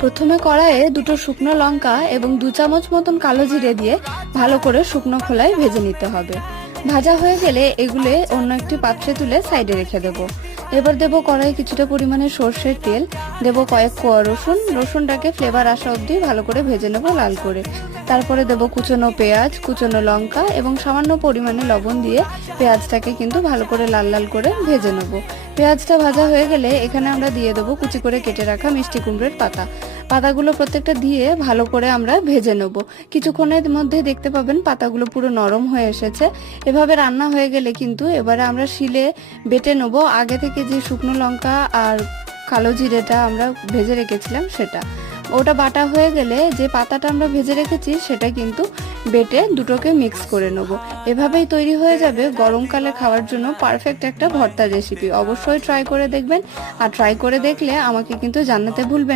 প্রথমে কড়াইয়ে দুটো শুকনো লঙ্কা এবং 2 চামচ মতন কালো জিরে দিয়ে ভালো করে শুকনো খোলায় ভেজে নিতে হবে। ভাজা হয়ে গেলে এগুলো অন্য একটি পাত্রে তুলে সাইডে রেখে দেব। এবার দেব কড়াই কিছুটা পরিমাণে সর্ষের তেল, দেব কয়েক কোয়া রসুন। রসুনটাকে ফ্লেভার আসা অবধি ভালো করে ভেজে নেব লাল করে। তারপরে দেব কুচনো পেঁয়াজ, কুচনো লঙ্কা এবং সামান্য পরিমাণে লবণ দিয়ে পেঁয়াজটাকে কিন্তু ভালো করে লাল লাল করে ভেজে নেব। পেঁয়াজটা ভাজা হয়ে গেলে এখানে আমরা দিয়ে দেবো কুচি করে কেটে রাখা মিষ্টি কুমড়োর পাতাগুলো প্রত্যেকটা দিয়ে ভালো করে আমরা ভেজে নেব। কিছুক্ষণের মধ্যে দেখতে পাবেন পাতাগুলো পুরো নরম হয়ে এসেছে। এভাবে রান্না হয়ে গেলে কিন্তু এবারে আমরা শিলে বেটে নেব আগে থেকে যে শুকনো লঙ্কা আর কালো জিরেটা আমরা ভেজে রেখেছিলাম সেটা। ওটা বাটা হয়ে গেলে যে পাতাটা আমরা ভেজে রেখেছি সেটা কিন্তু বেটে দুটোকে মিক্স করে নেব। এভাবেই তৈরি হয়ে যাবে গরমকালে খাওয়ার জন্য পারফেক্ট একটা ভর্তা রেসিপি। অবশ্যই ট্রাই করে দেখবেন, আর ট্রাই করে দেখলে আমাকে কিন্তু জানাতে ভুলবেন।